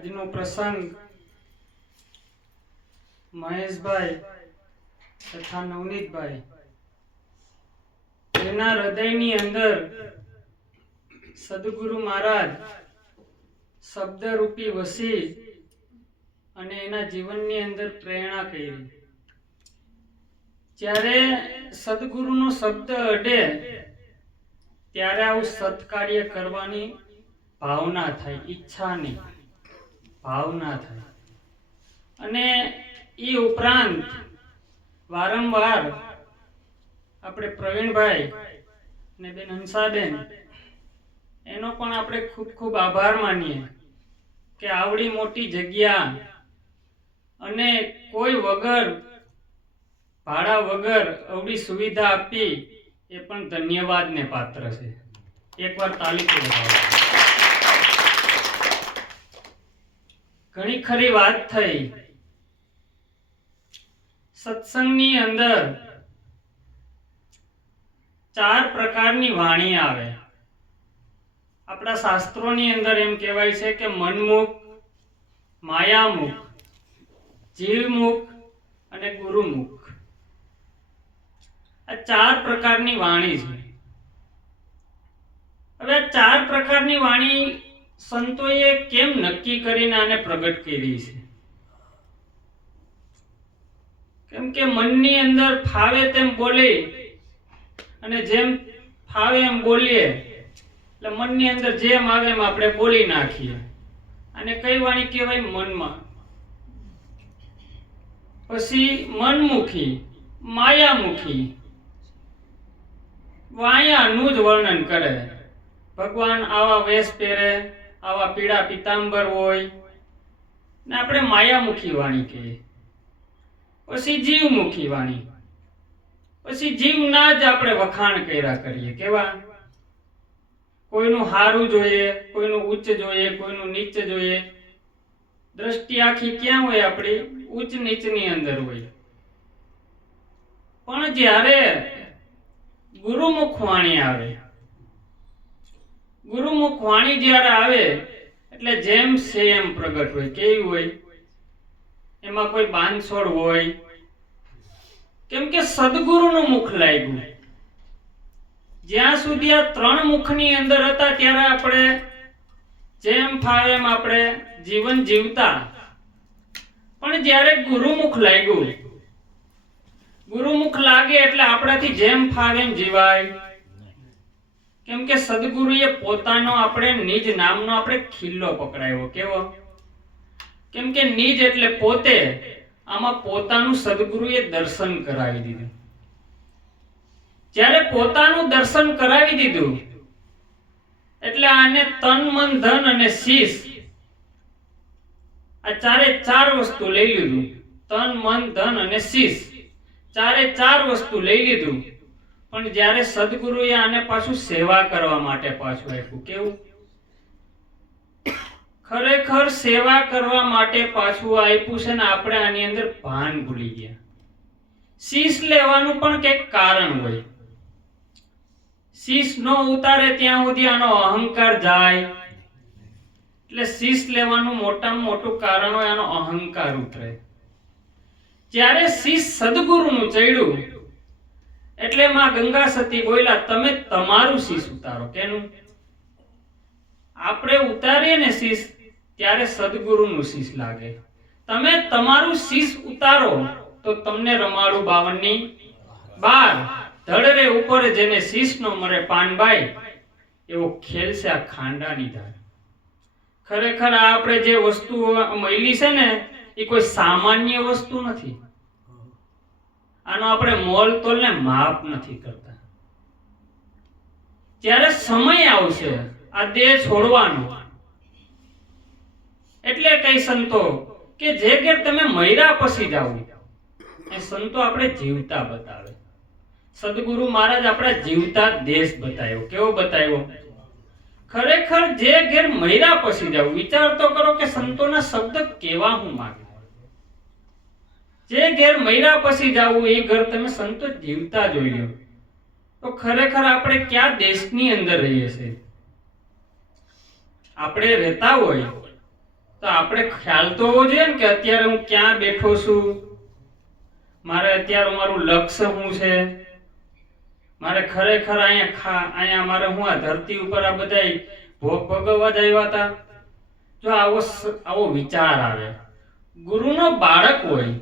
આજનો પ્રસંગ મહેશભાઈ તથા નવનીતભાઈ એના હૃદયની અંદર સદગુરુ મહારાજ શબ્દરૂપી વસી અને એના જીવનની અંદર પ્રેરણા કરી. જ્યારે સદગુરુનો શબ્દ અડે ત્યારે આવું સત્કાર્ય કરવાની ભાવના થાય, ઈચ્છા નહીં, ભાવના થાય. અને એ ઉપરાંત વારંવાર આપણે પ્રવીણભાઈ ને બેન હંસાબેન એનો પણ આપણે ખૂબ ખૂબ આભાર માનીએ કે આવડી મોટી જગ્યા અને કોઈ વગર ભાડા વગર આવડી સુવિધા આપી એ પણ ધન્યવાદને પાત્ર છે. એકવાર તાળી બજાવો. ઘણી ખરી વાત થઈ. સત્સંગની અંદર 4 પ્રકારની વાણી આવે. આપણા શાસ્ત્રોની અંદર એમ કહેવાય છે કે મનમુખ, માયામુખ, જીવમુખ અને ગુરુમુખ. આ 4 પ્રકારની વાણી છે. હવે આ 4 પ્રકારની વાણી સંતોએ કેમ નક્કી કરીને આને પ્રગટ કરી છે? કેમ કે મનની અંદર ફાવે તેમ બોલે અને જેમ ફાવે એમ બોલીએ એટલે મનની અંદર જેમ આવે એમ આપણે બોલી નાખીએ. અને કઈ વાણી કહેવાય? મનમાં. પછી મનમુખી, માયામુખી, વાયાનું જ વર્ણન કરે. ભગવાન આવા વેશ પહેરે, આવા પીળા પીતાંબર હોય ને આપણે માયામુખી વાણી કહીએ. પછી જીવમુખી વાણી. પછી જીવના જ આપણે વખાણ કર્યા કરીએ. કેવા? કોઈનું હારું જોઈએ, કોઈનું ઉચ્ચ જોઈએ, કોઈનું નીચ જોઈએ. દ્રષ્ટિ આખી ક્યાં હોય? આપણી ઉચ્ચ નીચની અંદર હોય. પણ જ્યારે ગુરુમુખ વાણી આવે, ગુરુમુખ વાણી જ્યારે આવે એટલે જેમ છે એમ પ્રગટ હોય. કેવી હોય? એમાં કોઈ બાંધછોડ હોય? કેમ કે સદગુરુનું મુખ લાગ્યું. જ્યાં સુધી આ 3 મુખની અંદર હતા ત્યારે આપણે જેમ ફાવે એમ આપણે જીવન જીવતા. પણ જ્યારે ગુરુમુખ લાગ્યું, ગુરુમુખ લાગે એટલે આપણાથી જેમ ફાવે એમ જીવાય. કેમ કે સદગુરુએ પોતાનો આપણે નિજ નામનો આપણે ખિલ્લો પકડાયો. કેવો? કેમ કે નિજ એટલે પોતે. આમાં પોતાનું સદગુરુએ દર્શન કરાવી દીધું. જ્યારે પોતાનું દર્શન કરાવી દીધું એટલે આને તન, મન, ધન અને શીશ આ 4 વસ્તુ લઈ લીધું. તન, મન, ધન અને શીશ 4 વસ્તુ લઈ લીધું. પણ જ્યારે સદગુરુએ આને પાછું સેવા કરવા માટે પાછું આપ્યું. કેવું? ખરેખર સેવા કરવા માટે પાછું આપ્યું છે ને આપણે આની અંદર ભાન ભૂલી ગયા. શીશ લેવાનું પણ કંઈક કારણ હોય. શીશ ન ઉતારે ત્યાં સુધી આનો અહંકાર જાય. એટલે શીશ લેવાનું મોટામાં મોટું કારણ હોય આનો અહંકાર ઉતરે. જ્યારે શીશ સદગુરુનું ચડ્યું એટલે માં ગંગા સતી બોલ્યા, તમે તમારું શીશ ઉતારો. કેનું? આપણે ઉતારીએ ને શીશ ત્યારે સદગુરુનું શીશ લાગે. તમે તમારું શીશ ઉતારો તો તમને રમાડું 52 ધડ રે ઉપર જેને શીશ નો મરે પાનભાઈ એવો ખેલ છે આ ખાંડાની ધાર. ખરેખર આપણે જે વસ્તુ મળી છે ને એ કોઈ સામાન્ય વસ્તુ નથી. આનો આપણે મોલ તોલ ને માપ નથી કરતા. ત્યારે સમય આવશે આ દેહ છોડવાનો એટલે કઈ સંતો કે જે ઘેર તમે મૈરા પસી જાવ એ સંતો આપણે જીવતા બતાવે. સદગુરુ મહારાજ આપણા જીવતા દેશ બતાવ્યો. કેવો બતાવ્યો? ખરેખર જે ઘેર મૈરા પસી જાવ. વિચાર તો કરો કે સંતોના શબ્દ કેવા હું માંગે. જે ઘેર મૈરા પસી જાવું એ ઘર તમે સંતો જીવતા જોઈ લો તો ખરેખર આપણે કયા દેશની અંદર રહીએ છીએ? આપણે રહેતા હોય તો આપણે ખ્યાલ તો હોવો જોઈએ ને કે અત્યારે હું ક્યાં બેઠો છું, મારે અત્યારે મારું લક્ષ્ય શું છે, મારે ખરેખર અહીંયા મારે હું આ ધરતી ઉપર આ બધાય ભોગ ભોગવવા જ આવ્યા હતા. જો આવો વિચાર આવે, ગુરુનો બાળક હોય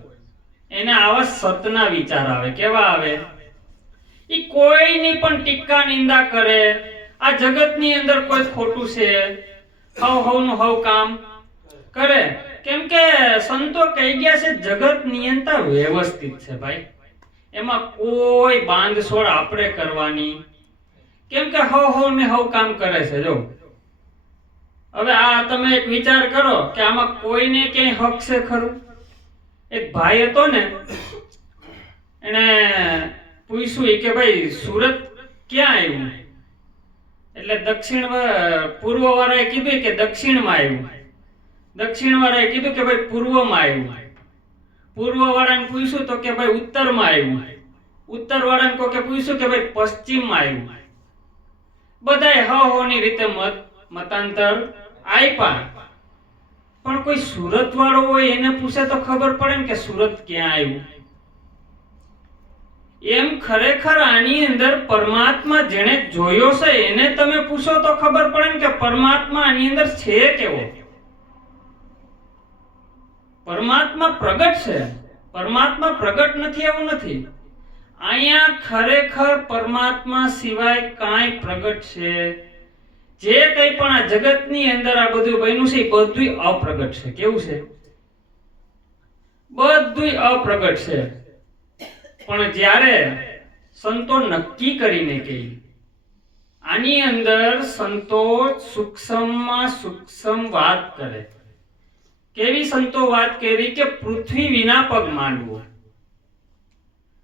એને આવા સતના વિચાર આવે. કેવા આવે? ઈ કોઈની પણ ટીકા નિંદા કરે, આ જગતની અંદર કોઈ ખોટું છે, હવનું હવ કામ કરે. કેમ કે સંતો કહી ગયા છે જગત નિયંતા વ્યવસ્થિત છે ભાઈ, એમાં કોઈ બાંધછોડ આપણે કરવાની. કેમ કે હવ ને હવ કામ કરે છે. જો હવે આ તમે એક વિચાર કરો કે આમાં કોઈને ક્યાંય હક છે ખરું? એક ભાઈ હતો ને, એને પૂછ્યું કે ભાઈ સુરત ક્યાં આવ્યું? એટલે પૂર્વ વાળાએ કીધું કે દક્ષિણમાં આવ્યું. દક્ષિણ વાળાએ કીધું કે ભાઈ પૂર્વમાં આવ્યું. પૂર્વ વાળાને પૂછ્યું તો કે ભાઈ ઉત્તરમાં આવ્યું. ઉત્તર વાળાને કે પૂછ્યું કે ભાઈ પશ્ચિમમાં આવ્યું. બધાય હોની રીતે મતાંતર આપ્યા, પણ કોઈ સુરત વાળો હોય એને પૂછે તો ખબર પડે ને કે સુરત ક્યાં આવ્યું. એમ ખરેખર આની અંદર પરમાત્મા જેને જોયો છે એને તમે પૂછો તો ખબર પડે ને કે પરમાત્મા આની અંદર છે કેવો. પરમાત્મા પ્રગટ છે, પરમાત્મા પ્રગટ નથી એવું નથી. અહીંયા ખરેખર પરમાત્મા સિવાય કાંઈ પ્રગટ છે? જે કંઈ પણ આ જગતની અંદર આ બધું બન્યું છે એ બધું અપ્રગટ છે. કેવું છે? બધું અપ્રગટ છે. પણ જ્યારે સંતો નક્કી કરીને કહે, આની અંદર સંતો સૂક્ષ્મમાં સૂક્ષ્મ વાત કરે. કેવી સંતો વાત કરી કે પૃથ્વી વિના પગ માંડવો.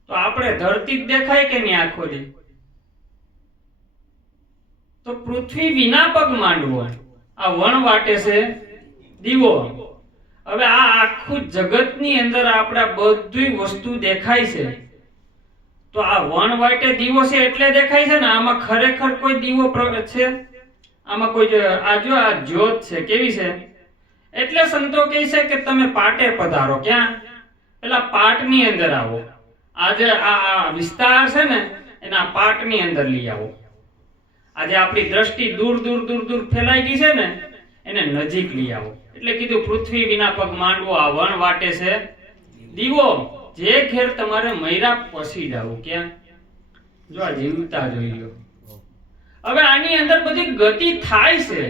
તો આપણે ધરતી જ દેખાય કે નહીં આખોથી? તો પૃથ્વી વિના પગ માંડવો. આ વણ વાટે છે દીવો. હવે આ આખું જગતની અંદર આપણે બધી વસ્તુ દેખાય છે, તો આ વણ વાટે દીવો છે એટલે દેખાય છે ને? આમાં ખરેખર કોઈ દીવો પ્રગટ છે? આમાં કોઈ આ જ્યોત છે. કેવી છે? એટલે સંતો કહે છે કે તમે પાટે પધારો. ક્યાં? પેલા પાટની અંદર આવો. આજે આ વિસ્તાર છે ને એના પાટની અંદર લઈ આવો. આજે આપણી દ્રષ્ટિ દૂર દૂર દૂર દૂર ફેલાઈ ગઈ છે ને, એને નજીક લઈ આવો. એટલે કીધું પૃથ્વી વિના પગ માંડવો, આ વણ વાટે છે દીવો. જે ઘેર તમારે મૈરા પસી જાવ. ક્યાં? જો આ જીવતા જોઈ લો. હવે આની અંદર બધી ગતિ થાય છે,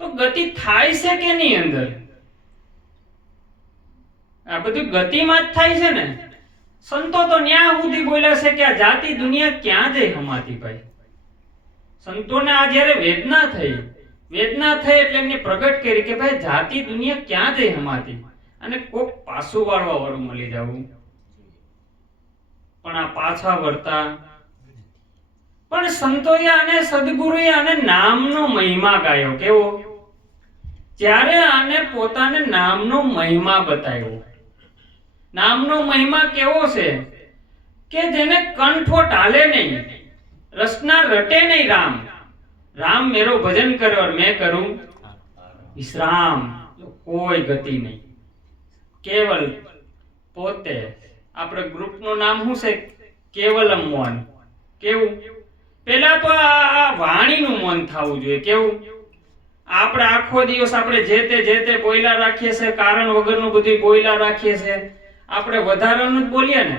તો ગતિ થાય છે કે ની અંદર? આ બધું ગતિમાં જ થાય છે ને. સંતો તો ન્યા સુધી બોલ્યા છે કે આ જાતિ દુનિયા ક્યાં જઈ હમાતી ભાઈ. સંતોને આ જ્યારે વેદના થઈ એટલે એમને પ્રગટ કરી કે ભાઈ જાતિ દુનિયા ક્યાં જઈ હમાતી, અને કોક પાછું વાળવા વાળું મળી જવું. પણ આ પાછા વળતા પણ સંતોએ અને સદગુરુએ આને નામનો મહિમા ગાયો. કેવો? જ્યારે આને પોતાને નામનો મહિમા બતાવ્યો. નામનો મહિમા કેવો છે કે જેને કંઠો ટાલે નહીં, રસના રટે નહીં. રામ રામ મેરો ભજન કરો મેં કરું વિશ્રામ. કોઈ ગતિ નહીં, કેવલ પોતે. આપણે ગ્રુપનું નામ શું છે? કેવલમ મૌન. કેવું? પેલા તો આ વાણીનું મૌન થવું જોઈએ. કેવું? આપણે આખો દિવસ આપણે જે તે બોયલા રાખીએ છે, કારણ વગરનું બધું બોયલા રાખીએ છે. આપણે વધારાનું જ બોલીએ ને.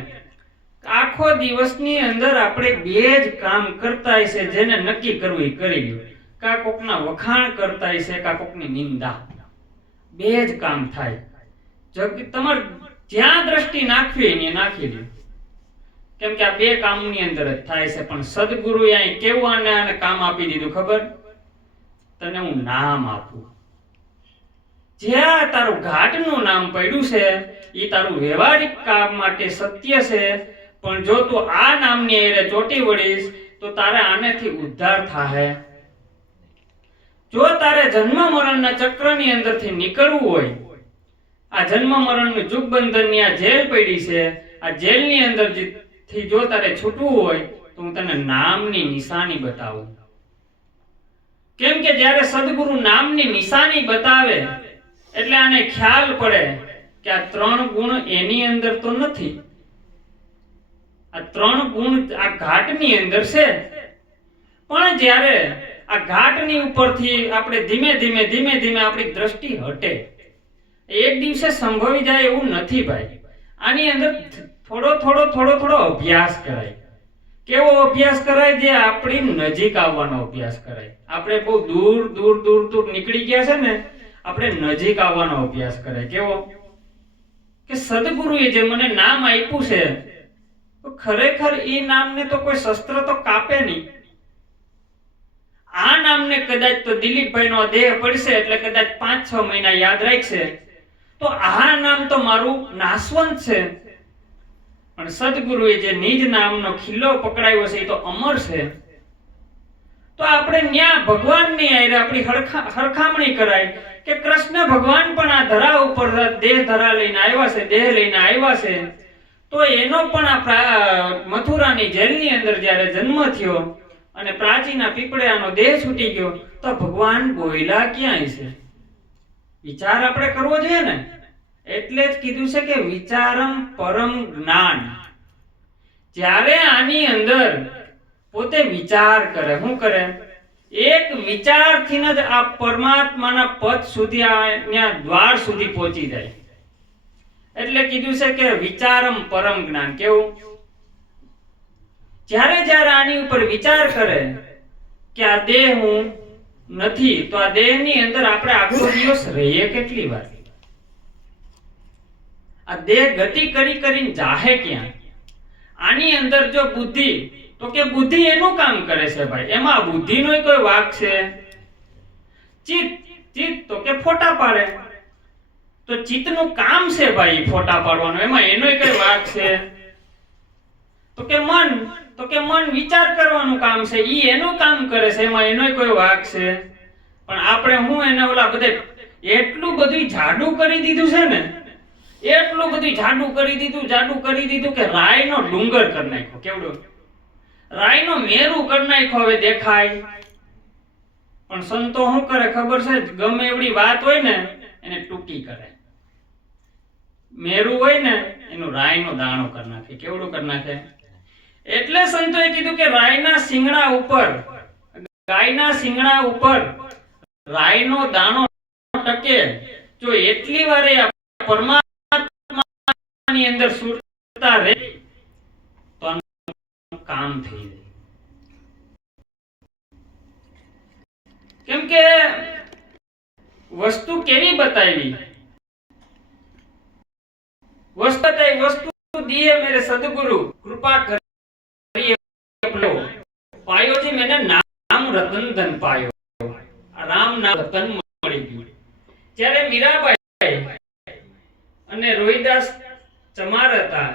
આખો દિવસની અંદર આપણે બે જ કામ કરતા છે, જેને નક્કી કરવું એ કરી લો. કા કોકના વખાણ કરતા છે, કા કોકની નિંદા. બે જ કામ થાય. તમારે જ્યાં દ્રષ્ટિ નાખવી એને નાખી દો. કેમ કે આ બે કામની અંદર જ થાય છે. પણ સદગુરુએ અહીં કેવું આને કામ આપી દીધું ખબર? તને હું નામ આપું. જ્યાં તારું ઘાટનું નામ પડ્યું છે એ તારું વ્યવહારિક કામ માટે સત્ય છે, પણ જો તું આ નામની એરે ચોટી વળીશ તો તારે આનેથી ઉદ્ધાર થાય. જો તારે જન્મ મરણના ચક્રની અંદરથી નીકળવું હોય, આ જન્મ મરણનું જુગબંધનની આ જેલ પડી છે, આ જેલની અંદરથી જો તારે છૂટવું હોય તો હું તને નામની નિશાની બતાવું. કેમ કે જ્યારે સદગુરુ નામની નિશાની બતાવે એટલે આને ખ્યાલ પડે કે આ 3 ગુણ એની અંદર તો નથી, આ 3 ગુણ આ ઘાટની અંદર છે. પણ જ્યારે આ ઘાટની ઉપરથી આપણે ધીમે ધીમે આપણી દ્રષ્ટિ હટે, એક દિવસે સંભવી જાય એવું નથી ભાઈ. આની અંદર થોડો અભ્યાસ કરાય. કેવો અભ્યાસ કરાય? જે આપણી નજીક આવવાનો અભ્યાસ કરાય. આપણે બહુ દૂર નીકળી ગયા છે ને, આપણે નજીક આવવાનો અભ્યાસ કરાય. કેવો? કે સદગુરુએ જે મને નામ આપ્યું છે, તો ખરેખર એ નામને તો કોઈ શસ્ત્ર તો કાપે નહીં. આ નામને કદાચ તો દિલીપભાઈનો દેહ પડશે એટલે કદાચ 5-6 મહિના યાદ રાખશે, તો આ નામ તો મારું નાશવંત છે. પણ સદગુરુએ જે નિજ નામનો ખીલ્લો પકડાયો છે એ તો અમર છે. તો આપણે ન્યા ભગવાનની આરે આપણી હરખામણી કરાય કે કૃષ્ણ ભગવાન પણ આ ધરા ઉપર દેહ ધરા લઈને આવ્યા છે, દેહ લઈને આવ્યા છે. તો એનો પણ આ મથુરાની જેલની અંદર જ્યારે જન્મ થયો અને પ્રાચીના પીપળિયાનો દેહ છૂટી ગયો, તો ભગવાન બોયલા ક્યાંય છે? વિચાર આપણે કરવો જોઈએ ને. એટલે જ કીધું છે કે વિચારમ પરમ જ્ઞાન. જ્યારે આની અંદર પોતે વિચાર કરે, શું કરે? એક વિચારથી જ આ પરમાત્માના પદ સુધી, આ દ્વાર સુધી પહોંચી જાય. એટલે કીધું છે કે વિચારમ પરમ જ્ઞાન. કેવું? જ્યારે આની ઉપર વિચાર કરે કે આ દેહ હું નથી, તો આ દેહની અંદર આપણે આખો દિવસ રહીએ કેટલી વાર? આ દેહ ગતિ કરીને જાહે ક્યાં? આની અંદર જો બુદ્ધિ, તો કે બુદ્ધિ એનું કામ કરે છે ભાઈ. એમાં બુદ્ધિનો કોઈ વાક છે? ચિત્ત તો કે ફોટા પાડે. તો ચિત્તનું કામ છે ભાઈ ફોટા પાડવાનું, એમાં એનો કઈ વાક છે? તો કે મન વિચાર કરવાનું કામ છે, ઈ એનું કામ કરે છે, એમાં એનો કોઈ વાક છે? પણ આપણે હું એને ઓલા બધે એટલું બધું જાડું કરી દીધું છે ને, એટલું બધું જાડું કરી દીધું કે રાયનો ડુંગર કરી નાખ્યો. કેવડો? રાયનો મેરું કરી નાખ્યો. હવે દેખાય. પણ સંતો શું કરે ખબર છે? ગમે એવડી વાત હોય ને એને ટૂંકી કરે. મેરું હોય ને એનું રાયનો દાણો કરી નાખે. કેવડું કરી નાખે? એટલે સંતોએ કીધું કે રાયના શિંગડા ઉપર, ગાયના શિંગડા ઉપર રાયનો દાણો ટકે, જો એટલી વારે પરમાત્માની અંદર સુરતા રહે તો કામ થઈ જાય. કેમ કે વસ્તુ કેવી બતાવી? વસ્તુ દિए मेरे सदगुरु कृपा करिए पायो जी मैंने नाम रतन धन पायो. राम नाम रतन મળી ગયું. જ્યારે મીરાબાઈ અને રોહિદાસ ચમાર હતા,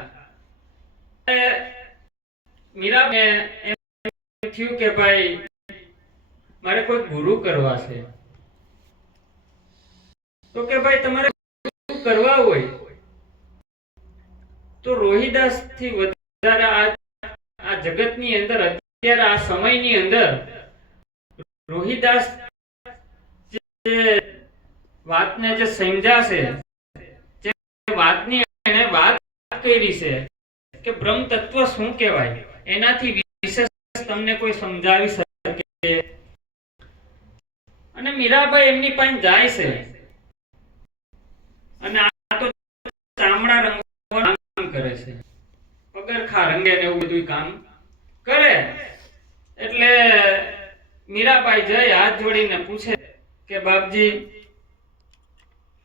મીરાને એમ થયું કે ભાઈ મારે કોઈ ગુરુ કરવા છે. તો કે ભાઈ તમારે ગુરુ કરવા હોય તો રોહિદાસ થી વધારે આ જગતની અંદર અત્યારે આ સમયની અંદર રોહિદાસ જે વાતને જે સમજાશે, જે વાતની એને વાત કરી છે કે બ્રહ્મ તત્વ શું કહેવાય, એનાથી વિશેષ તમને કોઈ સમજાવી શકે. અને મીરાબાઈ એમની પાસે જાય છે અને આ તો ચામડા રંગવાનું કામ કરે છે, પગરખા રંગે ને એવું બધું કામ કરે. એટલે મીરાબાઈ જઈ હાથ જોડીને પૂછે કે બાપજી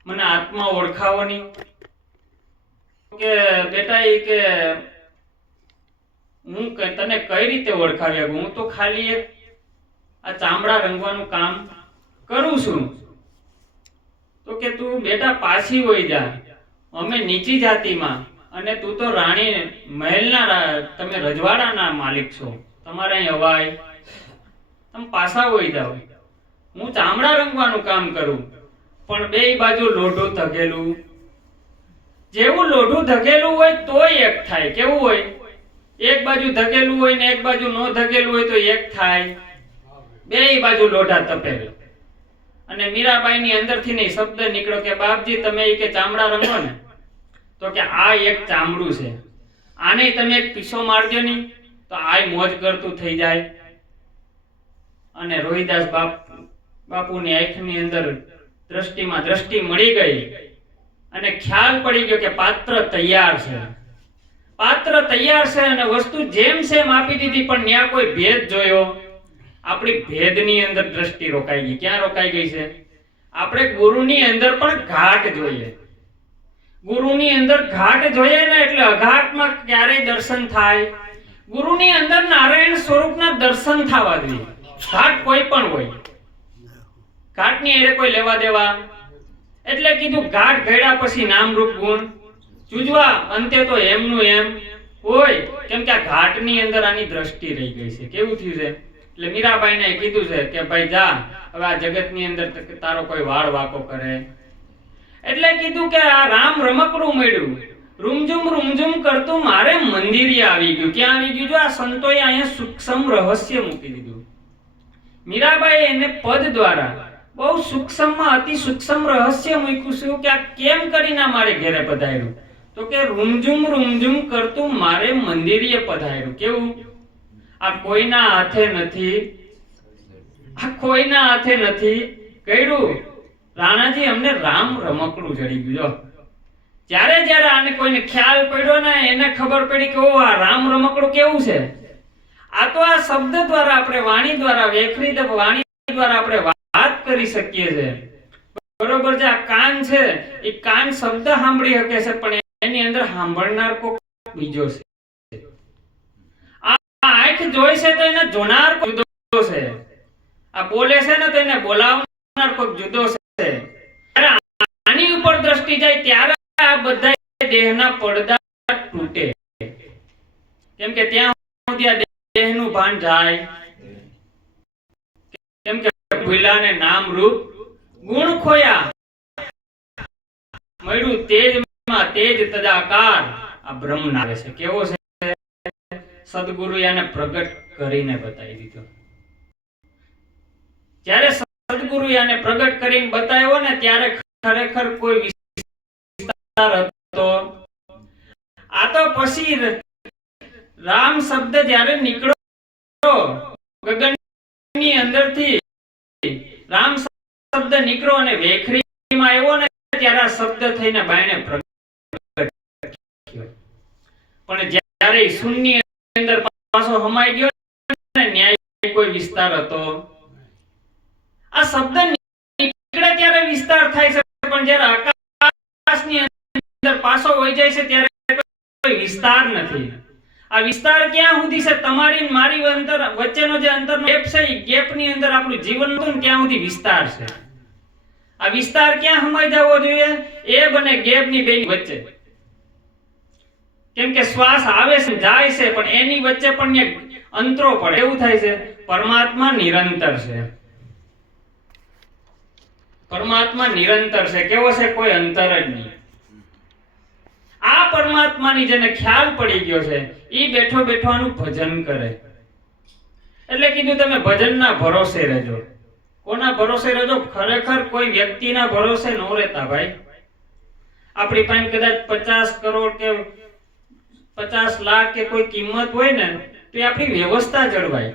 મને આત્મા ઓળખાવો નહીં. કે બેટા એ કે હું તને કઈ રીતે ઓળખાવી શકું? હું તો ખાલી એક આ ચામડા રંગવાનું કામ કરું છું. તો કે તું બેટા પાછી વઈ જા, અમે નીચી જાતિમાં અને તું તો રાણી મહેલના, તમે રજવાડાના માલિક છો, તમારે અહીં હવાય, તમે પાછા વઈ જાઓ. હું ચામડા રંગવાનું કામ કરું પણ બે બાજુ લોઢું ધગેલું, જેવું લોઢું ધગેલું હોય તોય એક થાય. કેવું હોય? એક બાજુ ધગેલું હોય ને એક બાજુ નો ધગેલું હોય તો એક થાય. બે બાજુ લોઢા તપેલ. અને મીરાબાઈની અંદરથી ને શબ્દ નીકળ્યો કે બાપજી તમે ઈ કે ચામડા રંગો ને, તો કે આ એક ચામડું છે, આને તમે એક પીસો મારજો ની તો આય મોજ કરતું થઈ જાય. અને રોહિદાસ બાપુની આંખની અંદર દ્રષ્ટિમાં દ્રષ્ટિ મળી ગઈ અને ખ્યાલ પડી ગયો કે પાત્ર તૈયાર છે, પાત્ર તૈયાર છે અને વસ્તુ જેમ સેમ આપી દીધી. પણ ત્યાં કોઈ ભેદ જોયો? આપણી ભેદની અંદર દ્રષ્ટિ રોકાઈ ગઈ. ક્યાં રોકાઈ ગઈ છે? આપણે ગુરુની અંદર પણ ઘાટ જોઈએ. ગુરુની અંદર ઘાટ જોઈએ ને એટલે અઘાટમાં ક્યારેય દર્શન થાય? ગુરુની અંદર નારાયણ સ્વરૂપના દર્શન થવા જોઈએ. ઘાટ કોઈ પણ હોય, ઘાટની એરે કોઈ લેવા દેવા. એટલે કીધું ઘાટ ઘડ્યા પછી નામ રૂપ ગુણ ચૂજવા, અંતે તો એમનું એમ હોય. કેમ કે આ ઘાટની અંદર આની દ્રષ્ટિ રહી ગઈ છે. કેવું થયું છે? એટલે મીરાબાઈને કીધું છે કે ભાઈ જા, હવે આ જગતની અંદર તારો કોઈ વાળ વાકો કરે. એટલે કીધું કે આ રામ રમકડું મળ્યું, રૂમઝુમ કરતું મારે મંદિરે આવી ગયું. ક્યાં આવી ગયું? જો આ સંતોએ અહીંયા સૂક્ષ્મ રહસ્ય મૂકી દીધું. મીરાબાઈ એને પદ દ્વારા બહુ સૂક્ષ્મમાં અતિ સૂક્ષ્મ રહસ્ય મૂક્યું છે કે આ કેમ કરીને મારે ઘરે પધાર્યું. તો કે રૂમઝુમ કરતું મારે મંદિરે પધાર્યું. કેવું? આ કોઈના હાથે નથી, આ કોઈના હાથે નથી કર્યું. રાણાજી અમને રામ રમકડું જડી ગયું. જ્યારે આને કોઈને ખ્યાલ પડ્યો ને એને ખબર પડી કે ઓ આ રામ રમકડું કેવું છે. આ તો આ શબ્દ દ્વારા આપણે વાણી દ્વારા વેખરી વાણી દ્વારા આપણે વાત કરી શકીએ છીએ. બરોબર છે? આ કાન છે, એ કાન શબ્દ સાંભળી શકે છે પણ એની અંદર સાંભળનાર કોઈ બીજો છે. આ આંખ જોઈ છે તો એને જોનાર કોઈ જુદો છે. આ બોલે છે ને તો એને બોલાવનાર કોઈ જુદો છે. આની ઉપર દ્રષ્ટિ જાય ત્યારે આ બધા દેહના પડદા તૂટે. કેમ કે ત્યાં સુધી આ દેહનું ભાન જાય. કેમ કે ભૂલાને નામ રૂપ ગુણ ખોયા, મળ્યું તેજમાં તેજ તદાકાર. આ બ્રહ્મ નાવે છે. કેવો છે? સદગુરુએ આને પ્રગટ કરીને બતાવી દીધો. જ્યારે સદગુરુએ આને પ્રગટ કરીને બતાવ્યો ને ત્યારે ખરેખર કોઈ વિસ્તાર હતો. આ તો પછી રામ શબ્દ જ્યારે નીકળ્યો ગગનની અંદરથી, રામ શબ્દ નીકળ્યો અને વેખરીમાં આવ્યો ને ત્યારે આ શબ્દ થઈને બાયણે પ્રગટ થયો. પણ જ્યારે શૂન્ય અંદર પાછો હમાઈ ગયો ને ન્યાય કોઈ વિસ્તાર હતો. આ શબ્દ નીકળે ત્યારે વિસ્તાર થાય છે પણ જ્યારે આકાશની અંદર પાછો વહી જાય છે ત્યારે કોઈ વિસ્તાર નથી. આ વિસ્તાર ક્યાં સુધી છે? તમારી મારી અંતર વચ્ચેનો જે અંતરનો ગેપ છે એ ગેપની અંદર આપણું જીવન હતું ત્યાં સુધી વિસ્તાર છે. આ વિસ્તાર ક્યાં સમાઈ જવો જોઈએ? એ બને ગેપની બેની વચ્ચે. કેમ કે શ્વાસ આવે છે જાય છે પણ એની વચ્ચે પણ અંતરો પડે. એવું થાય છે. પરમાત્મા નિરંતર છે. પરમાત્મા નિરંતર છે. કેવો છે? કોઈ અંતર જ નહીં. આ પરમાત્માની જેને ખ્યાલ પડી ગયો છે એ બેઠો બેઠવાનું ભજન કરે. એટલે કીધું તમે ભજનના ભરોસે રહેજો. કોના ભરોસે રહેજો? ખરેખર કોઈ વ્યક્તિના ભરોસે ન રહેતા ભાઈ. આપણી પાસે કદાચ 50 કરોડ કે 50 લાખ કે કોઈ કિંમત હોય ને તો એ આપણી વ્યવસ્થા જળવાય.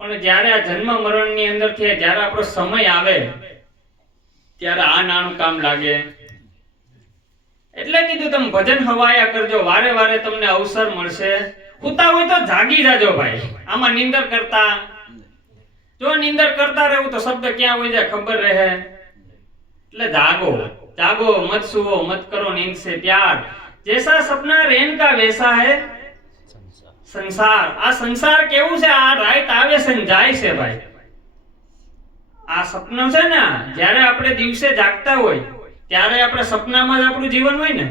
પણ જ્યારે આ જન્મ મરણની અંદર થી જ્યારે આપણો સમય આવે ત્યારે આ નાનું કામ લાગે. એટલે કીધું તમે ભજન હવાયા કરજો. વારે વારે તમને અવસર મળશે. હુતા હોય તો જાગી જાજો ભાઈ. આમાં નિંદર કરતા, જો નિંદર કરતા રહેવું તો શબ્દ ક્યાં હોય જાય ખબર રહે. એટલે જાગો, જાગો, મત સુવો, મત કરો नींद से प्यार. जैसा सपना रेन का वैसा है संसार. આ સંસાર કેવું છે? આ રાત આવે છે ને જાય છે ભાઈ. આ સપનું છે ને, જ્યારે આપણે દિવસે જાગતા હોય ત્યારે આપણે સપનામાં જ આપણું જીવન હોય ને.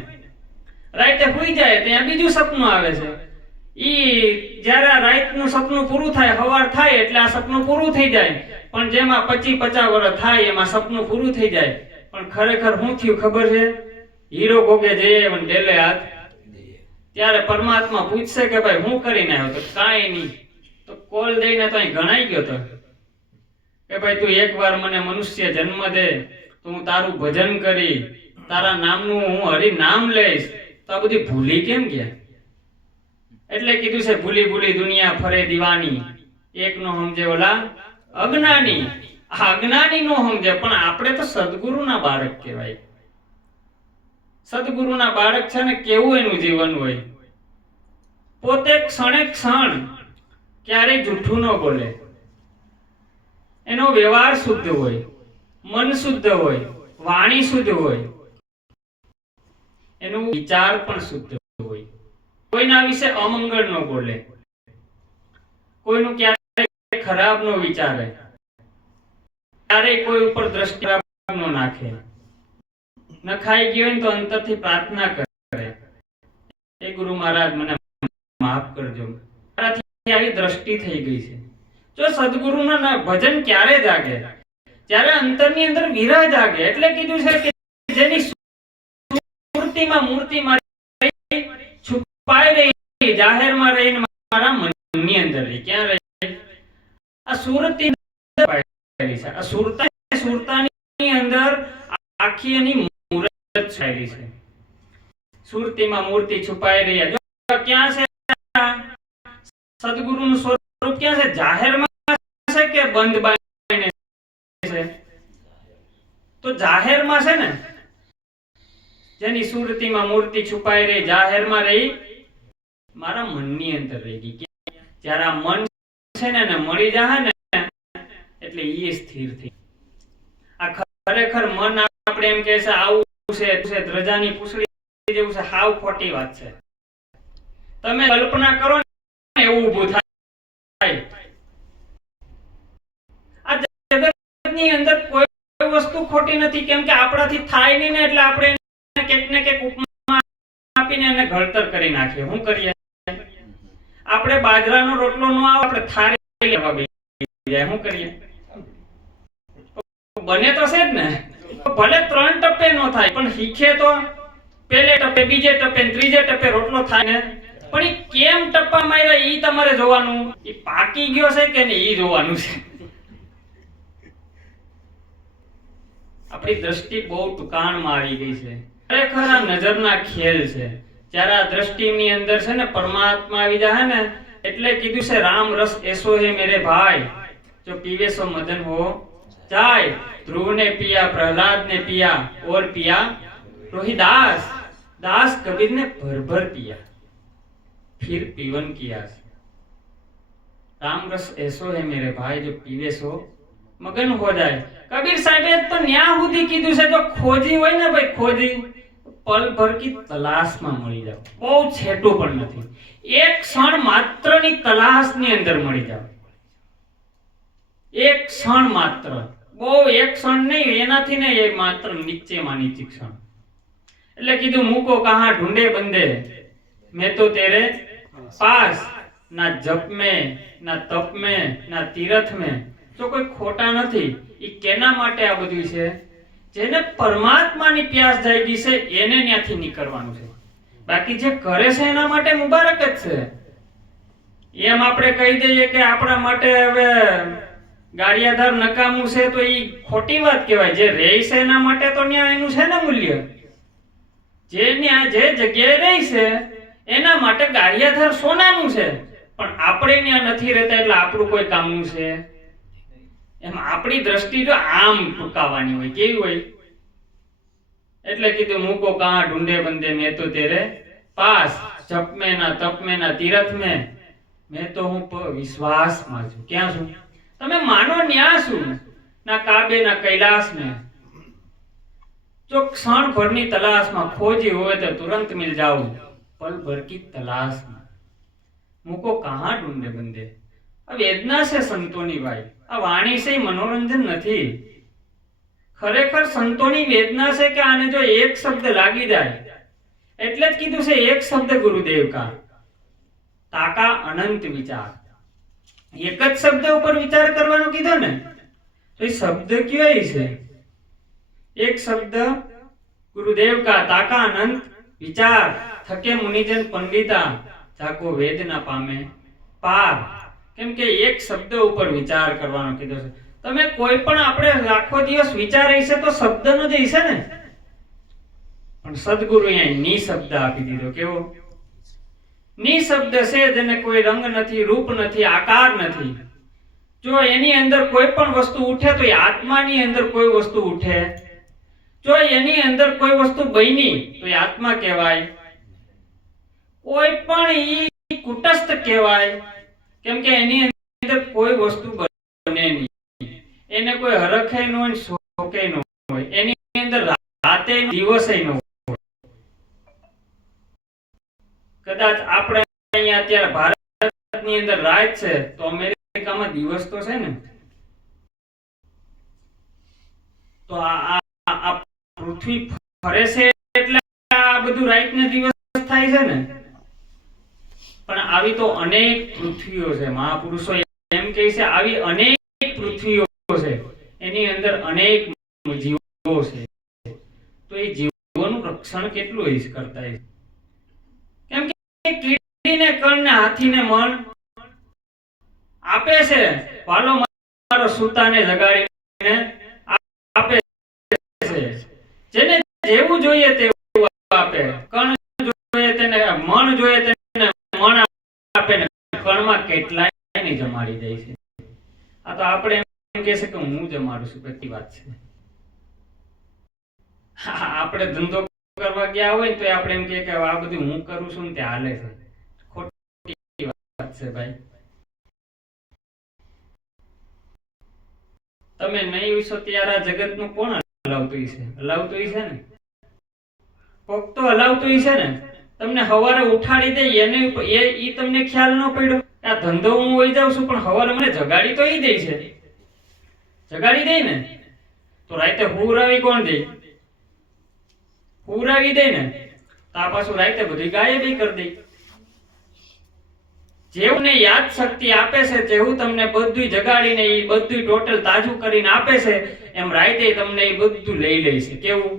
રાતે સુઈ જાય ત્યાં બીજું સપનું આવે છે. ઈ જ્યારે આ રાતનું સપનું પૂરું થાય, સવાર થાય એટલે આ સપનું પૂરું થઈ જાય. પણ જેમાં 25-50 વર્ષ થાય એમાં સપનું પૂરું થઈ જાય. પણ ખરેખર શું થયું ખબર છે? હીરો ગોગે જઈએ અને ડેલે હાથ. ત્યારે પરમાત્મા પૂછશે કે ભાઈ હું કરીને આવ્યો? તો કાંઈ નહીં. તો કોલ દઈને તો અહીં ગણાઈ ગયો તો કે ભાઈ તું એકવાર મને મનુષ્ય જન્મ દે તો હું તારું ભજન કરી, તારા નામનું હું હરિ નામ લઈશ, તો આ બધી ભૂલી કેમ ગયા? એટલે કીધું છે ભૂલી ભૂલી દુનિયા ફરે દીવાની, એક નો સમજે ઓલા અજ્ઞાની. આ અજ્ઞાની નો સમજે, પણ આપણે તો સદગુરુના બાળક કહેવાય. સદગુરુના બાળક છે ને, કેવું એનું જીવન હોય, પોતે ક્ષણે ક્ષણ ક્યારેય જૂઠું ન બોલે, એનો વ્યવહાર શુદ્ધ હોય, મન શુદ્ધ હોય, વાણી શુદ્ધ હોય, એનો વિચાર પણ શુદ્ધ હોય, કોઈના વિશે અમંગળ ન બોલે, કોઈનું ક્યારેય ખરાબ ન વિચારે, ક્યારેય કોઈ ઉપર દ્રષ્ટિ ન નાખે, ન ખાઈ ગયો હોય તો અંતરથી પ્રાર્થના કરે, એ ગુરુ મહારાજ મને માફ કરજો, મારાથી આવી દ્રષ્ટિ થઈ ગઈ છે. જો સદગુરુના ભજન ક્યારે જાગે? જ્યારે અંતરની અંદર વિરહ જાગે. એટલે કીધું છે કે જેની સુરતીમાં મૂર્તિમાં છુપાઈ રહી, જાહેરમાં રહીને મારા મનની અંદર રહી. ક્યાં રહી? આ સુરતી અંદર છે. આ સુરતાની અંદર આખી એની મૂર્ત છાયેલી છે. સુરતીમાં મૂર્તિ છુપાઈ રહી. જો ક્યાં છે સદગુરુનું સ્વરૂપ? ક્યાં છે? જાહેરમાં છે કે બંધ બાઈને છે? તો જાહેરમાં છે ને. જેની સુરતીમાં મૂર્તિ છુપાઈ રહી, જાહેરમાં રહી, મારા મનની અંદર રહી ગઈ. જ્યારે આ મન છે ને મળી જાય ને એટલે એ સ્થિર થઈ. આ ખરેખર મન આપણે એમ કહે છે આવું છે, ધ્રજાની પૂંછડી જેવું છે, હાવ ખોટી વાત છે. તમે કલ્પના કરો ને એવું ઊભું થાય. આ જગતની અંદર કોઈ વસ્તુ ખોટી નથી, કેમ કે આપણાથી થાય નહીં ને, એટલે આપણે ક્યાંક ને ક્યાંક ઉપમા આપીને એને ઘડતર કરી નાખીએ. શું કરીએ? આપણે બાજરાનો રોટલો ન આવે, આપણે થાળી લેવા બેસી જાય. શું કરીએ? બને તો છે જ ને. ભલે 3 ટપે નો થાય, પણ શીખે તો પહેલે ટપે, બીજે ટપે, ત્રીજે ટપે રોટલો થાય ને. પણ એ કેમ ટપ્પા માર્યા ઈ તમારે જોવાનું, ઈ પાકી ગયો છે કે નહીં ઈ જોવાનું છે. આપણી દ્રષ્ટિ બહુ ટુકાણમાં આવી ગઈ છે. ખરેખર આ નજરના ખેલ છે. જ્યારે આ દ્રષ્ટિની અંદર છે ને પરમાત્મા આવી જાય ને, એટલે કીધું છે રામ રસ એસો હે મેરે ભાઈ, જો પીવે સો મદન હો જાય. ધ્રુવ ને પિયા, પ્રહલાદ ને પિયા, और पिया रोहिदास, दास कबीर ने भर भर पिया, फिर पीवन किया. राम रस ऐसो है मेरे भाई, जो पीवे सो मगन हो जाए. कबीर साहेब तो न्या સુધી કીધું છે. જો ખોજી હોય ને ભાઈ, ખોજી પલ ભર કી તલાશમાં મળી જાવ. બહુ છેટું પણ નથી, એક ક્ષણ માત્રની તલાશની અંદર મળી જાવ. એક ક્ષણ માત્ર, બહુ એક ક્ષણ નહીં, એનાથી ને એ માત્ર નીચેમાં નીચી ક્ષણ. એટલે કીધું મૂકો કહા ઢૂંઢે બંદે, મેં તો તેરે પાસ, ના જપ में, ના તપ में, ના તીરથ में. તો કોઈ ખોટા નથી. એ કેના માટે આ બધું છે? જેને પરમાત્માની પ્યાસ જાગી છે એને ત્યાંથી નીકળવાનું છે. બાકી જે કરે છે એના માટે મુબારક જ છે. એમ આપણે કહી દઈએ કે આપણા માટે હવે ગાડિયાધાર નકામું છે તો એ ખોટી વાત કહેવાય. જે રહે છે એના માટે તો ત્યાં એનું છે ને મૂલ્ય. જે જગ્યાએ રહે છે એના માટે ગાડિયાધાર સોનાનું છે, પણ આપણે ત્યાં નથી રહેતા એટલે આપણું કોઈ કામનું છે? એમ આપણી દ્રષ્ટિ જો આમ ટૂંકાવાની હોય, કેવી હોય? એટલે કીધું મૂકો કહા ઢૂંઢે બંદે, મેં તો તેરે પાસ, જપ में ના તપ में ના તીરથ में, મેં તો હું વિશ્વાસમાં છું. ક્યાં છું? તમે માનો ન્યા છું, ના કાબે ના કૈલાસ में. જો ક્ષણ ભરની તલાશમાં ખોજી હોય તો તુરંત મિલ જાઉં, પલ ભર की तलाश में. મૂકો કહા ઢૂંઢે બંદે. આ વેદના છે સંતોની ભાઈ. આ વાણી છે મનોરંજન નથી. ખરેખર સંતોની વેદના છે કે આને જો એક શબ્દ લાગી જાય, એટલે જ કીધું છે એક શબ્દ ગુરુદેવ કા તાકા અનંત વિચાર. એક જ શબ્દ ઉપર વિચાર કરવાનો કીધો ને, તો એ શબ્દ કયો છે? એક શબ્દ ગુરુદેવ કા તાકા અનંત વિચાર, થકે મુનિજન પંડિતા, જાકો વેદ ના પામે પાર. કેમ કે એક શબ્દ ઉપર વિચાર કરવાનો કીધો છે. તમે કોઈ પણ આપણે આખો દિવસ વિચારી છે તો શબ્દનો જ હશે ને, પણ સદગુરુ અહીંયા નિશબ્દ આપી દીધો. કેવો નિશબ્દ છે, જેને કોઈ રંગ નથી, રૂપ નથી, આકાર નથી. જો એની અંદર કોઈ પણ વસ્તુ ઉઠે તો એ આત્માની અંદર કોઈ વસ્તુ ઉઠે. જો એની અંદર કોઈ વસ્તુ બની તો એ આત્મા કહેવાય. કોઈ પણ ઈ કુટસ્થ કહેવાય, કેમ કે એની અંદર કોઈ વસ્તુ બને નહીં. એને કોઈ હરખે ન હોય, શોકે ન હોય. એની અંદર રાતે દિવસે ન હોય. કદાચ આપણે અહીંયા અત્યારે ભારતની અંદર રાત છે તો અમેરિકામાં દિવસ તો છે ને. તો આ પૃથ્વી ફરે છે એટલે આ બધું રાત ને દિવસ થાય છે ને. પણ આવી તો અનેક પૃથ્વીઓ છે. મહાપુરુષો એમ કહે છે આવી અનેક પૃથ્વીઓ છે, એની અંદર અનેક જીવો છે. તો એ જીવોનું રક્ષણ કેટલું કરતા છે. કેમ કે કીડીને કણને હાથીને મન આપે છે. વાલો મારો સૂતાને જગાડીને આપે છે. જેને જેવું જોઈએ તેવું આપે. કણ જોઈએ તેને મન જોઈએ તેને મન આપે ને કણમાં કેટલાય ની જમાડી દે છે. આ તો આપણે એમ કહે છે કે હું જમાડું છું, કેટલી વાત છે. આપણે ધંધો કરવા ગયા હોય તો આપણે એમ કે આ બધું હું કરું છું ને તે હાલે છે. ખોટી વાત છે ભાઈ. તમે નહીં વિશો ત્યારે આ જગત નું કોણ હલાવતું છે? હલાવતું છે ને કોક તો હલાવતું છે ને. તમને સવારે ઉઠાડી દે એને ઈ તમને ખ્યાલ ન પડ્યો. આ ધંધો હું હોઈ જાઉં છું પણ સવારે મને જગાડી તો ઈ દે છે. જગાડી દે ને તો રાતે હુરાવી કોણ દે? હુરાવી દે ને તો આ પાછું રાતે બધી ગાયબી કરી દે. જેવું ને યાદ શક્તિ આપે છે, જેવું તમને બધું જગાડીને એ બધું ટોટલ તાજું કરીને આપે છે, એમ રાતે તમને એ બધું લઈ લે છે. કેવું?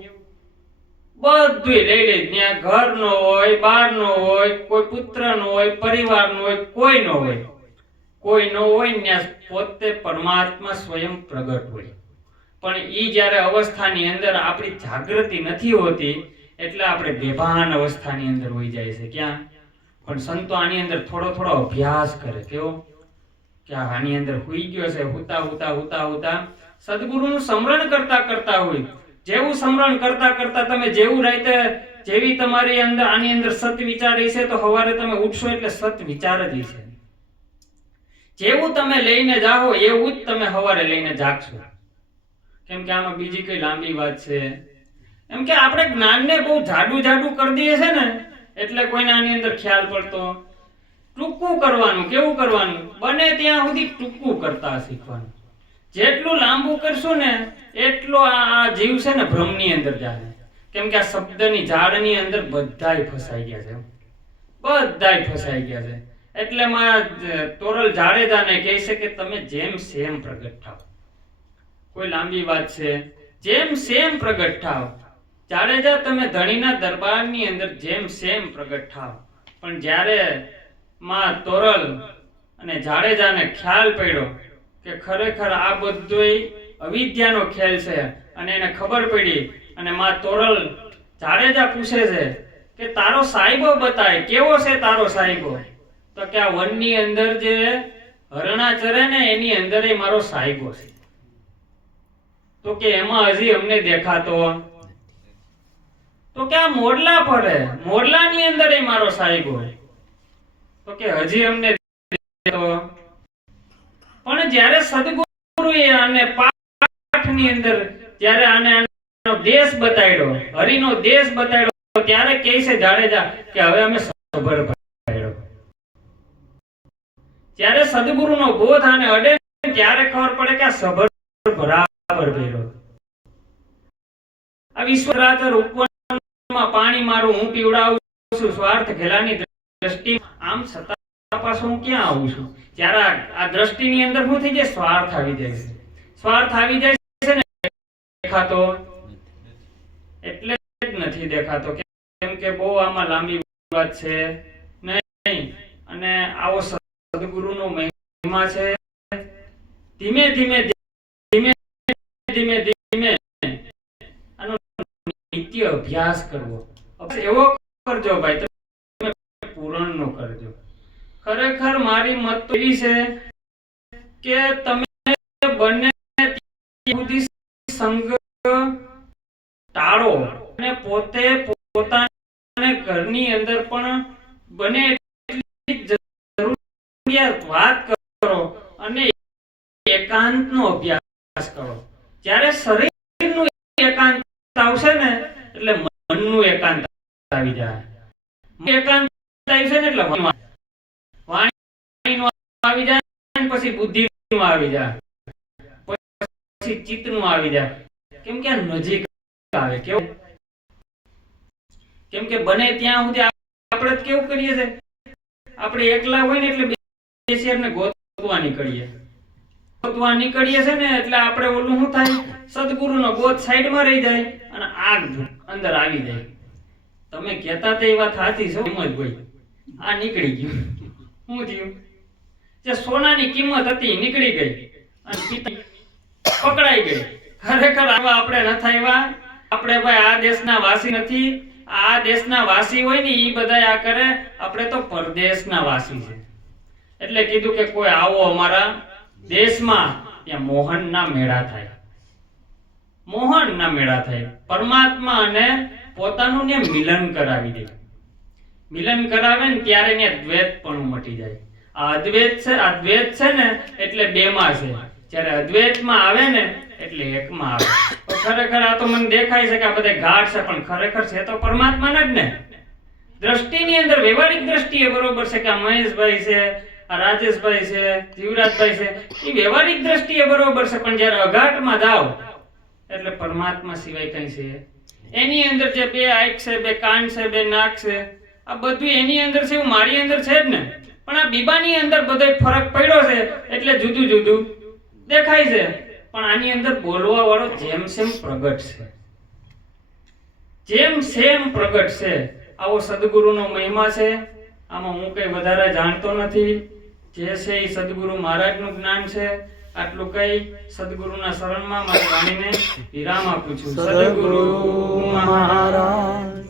બધું લઈ લે. ત્યાં ઘર નો હોય, બાર નો હોય, કોઈ પુત્ર નો હોય, પરિવાર નો હોય, કોઈ નો હોય. કોઈ નો હોય ત્યાં પોતે પરમાત્મા સ્વયં પ્રગટ હોય. પણ ઈ જ્યારે અવસ્થાની અંદર આપણી જાગૃતિ નથી હોતી એટલે આપણે બેભાન અવસ્થાની અંદર હોઈ જાય છે. ક્યાં? પણ સંતો આની અંદર થોડો થોડો અભ્યાસ કરે. કેવો? કે આની અંદર હુઈ ગયો છે, હુતા હુતા હુતા હુતા સદગુરુનું સ્મરણ કરતા કરતા હોય. જેવું સ્મરણ કરતા કરતા તમે જેવું રાતે જેવી તમારી અંદર આની અંદર સત વિચાર છે તો સવારે તમે ઉઠશો એટલે સત વિચાર જ છે. જેવું તમે લઈને જાઓ એવું જ તમે સવારે લઈને જાગશો. કેમ કે આમાં બીજી કઈ લાંબી વાત છે એમ કે આપણે જ્ઞાનને બહુ જાડું જાડું કરી દઈએ છે ને એટલે કોઈને આની અંદર ખ્યાલ પડતો. ટૂંકું કરવાનું. કેવું કરવાનું? બને ત્યાં સુધી ટૂંકું કરતા શીખવાનું. જેટલું લાંબુ કરશું ને એટલો આ જીવ છે ને ભ્રમની અંદર જાય. કેમ કે આ શબ્દની ઝાડની અંદર બધાય ફસાઈ ગયા છે. બધાય ફસાઈ ગયા છે. એટલે માં તોરલ જાડેજાને કહે છે કે તમે જેમ સેમ પ્રગટ થાવ. કોઈ લાંબી વાત છે. જેમ સેમ પ્રગટ થાવ. જાડેજા તમે ધણીના દરબારની અંદર જેમ સેમ પ્રગટ થાવ. પણ જ્યારે માં તોરલ અને જાડેજાને ખ્યાલ પડ્યો કે ખરેખર આ બધુંય અવિદ્યાનો ખેલ છે અને એને ખબર પડી અને માં તોરલ જાડેજા પૂછે છે કે તારો સાહેબો બતાય. કેવો છે તારો સાહેબો? તો કે આ વનની અંદર જે હરણા ચરે ને એની અંદર મારો સાહેબો છે. તો કે એમાં હજી અમને દેખાતો. તો કે આ મોરલા ફરે, મોરલાની અંદર મારો સાહેબો. તો કે હજી અમને દેખાતો. પણ જ્યારે સદગુરુએ આને પાઠની અંદર જ્યારે આને દેશ બતાડ્યો, હરિનો દેશ બતાડ્યો, ત્યારે કહે છે જાડેજા કે હવે અમે સબર ભર્યો. જ્યારે સદગુરુનો બોધ આને અડે ત્યારે ખબર પડે કે આ સબર બરાબર ભર્યો. આ વિશ્વરાચર ઉપવનમાં પાણી મારું હું પીવડાવું છું સ્વાર્થ ઘેલાની દ્રષ્ટિ. આમ છતાં પાછો હું ક્યાં આવું છું? ત્યારે આ દ્રષ્ટિની અંદર શું થઈ જાય? સ્વાર્થ આવી જાય છે. સ્વાર્થ આવી જાય છે ને દેખાતો એટલે જ નથી દેખાતો. કેમ કે બહુ આમાં લાંબી વાત છે નહીં. અને આવો સદગુરુનો મહિમા છે. ધીમે ધીમે યોગ્ય અભ્યાસ કરવો. એવો કરજો ભાઈ, તમે પૂરણ નો કરજો. ખરેખર મારી મત તો એવી છે કે તમે બંને સુધી સંગ ટાળો અને પોતે પોતાને ઘરની અંદર પણ બને એટલી જરૂરિયાત વાત કરો અને એકાંતનો અભ્યાસ કરો. જ્યારે શરીરનું એકાંત આવશે ને એટલે મનનું એકાંત આવી જાય. એકાંત આવશે ને એટલે વાણીનું આવી જાય, પછી બુદ્ધિનું આવી જાય, પછી ચિત્તનું આવી જાય. કેમ કે નજીક આવે. કેવું? કેમ કે બને ત્યાં સુધી આપણે કેવું કરીએ છે, આપણે એકલા હોય ને એટલે બે શેરને ગોતવા નીકળીએ છે ને એટલે આપણે ઓલું શું થાય, સદગુરુનો ગોત સાઈડમાં રહી જાય અને આગ અંદર આવી જાય. તમે કહેતા તે વાત સાચી છે. હિંમતભાઈ આ નીકળી ગયું. શું થયું? જે સોનાની કિંમત હતી નીકળી ગઈ અને પિતા પકડાઈ ગઈ. ખરેખર આવા આપણે ન થયા. આપણે ભાઈ આ દેશના વાસી નથી. આ દેશના વાસી હોય ને ઈ બધા આ કરે. આપણે તો પરદેશના વાસી છે. એટલે કીધું કે કોઈ આવો અમારા દેશમાં, ત્યાં મોહનના મેળા થાય. મોહનના મેળા થાય. પરમાત્મા અને પોતાનું ને મિલન કરાવી દે. મિલન કરાવે ને ત્યારે ને દ્વૈતપણું મટી જાય. આ અદ્વૈત છે ને એટલે બેમાં છે. જ્યારે અદ્વૈતમાં આવે ને એટલે એકમાં આવે. તો ખરેખર આ તો મને દેખાય છે કે આ બધા ઘાટ છે, પણ ખરેખર છે તો પરમાત્માના જ ને. દ્રષ્ટિની અંદર વ્યવહારિક દ્રષ્ટિએ બરોબર છે કે આ મહેશભાઈ છે, આ રાજેશભાઈ છે, જીવરાજભાઈ છે, એ વ્યવહારિક દ્રષ્ટિએ બરોબર છે. પણ જ્યારે અઘાટમાં જાઓ એટલે પરમાત્મા સિવાય કઈ છે. એની અંદર જે બે આંખ છે, બે કાન છે, બે નાક છે, આ બધું એની અંદર છે, એવું મારી અંદર છે જ ને. પણ આ બીબાની અંદર બધો ફરક પડ્યો છે એટલે જુદું જુદું દેખાય છે. પણ આની અંદર બોલવા વાળો જેમ સેમ પ્રગટ છે. જેમ સેમ પ્રગટ છે. આવો સદગુરુનો મહિમા છે. આમાં હું કઈ વધારે જાણતો નથી. જે છે એ સદગુરુ મહારાજનું જ્ઞાન છે. આટલું કઈ સદગુરુના શરણમાં મારી વાણીને વિરામ આપું છું. સદગુરુ મહારાજ